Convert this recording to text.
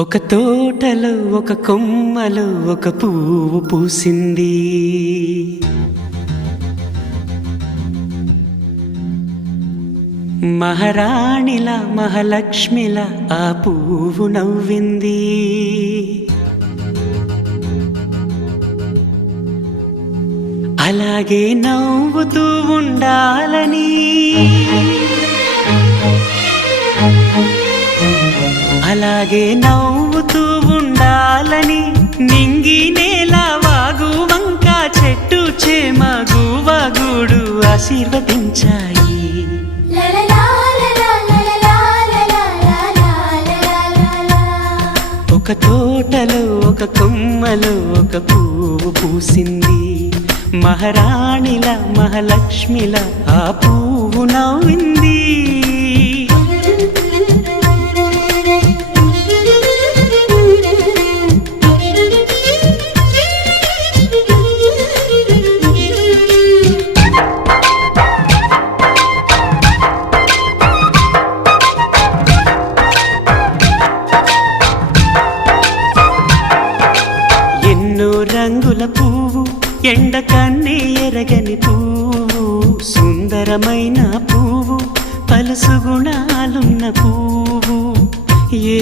ఒక తోటలో ఒక కొమ్మలో ఒక పువ్వు పూసింది. మహారాణిలా మహాలక్ష్మిలా ఆ పువ్వు నవ్వింది. అలాగే నవ్వుతూ ఉండాలని, అలాగే నవ్వుతూ ఉండాలని నింగి నేల వాగు వంక చెట్టు చేమ గువగూడు ఆశీర్వదించాయి. ఒక తోటలో ఒక కొమ్మలో ఒక పువ్వు పూసింది. మహారాణిలా మహాలక్ష్మిలా ఆ పువ్వు నవ్వింది. రంగుల పువ్వు, ఎండ కన్నే ఎరగని పువ్వు, సుందరమైన పువ్వు, పలుసు గుణాలున్న పువ్వు, ఏ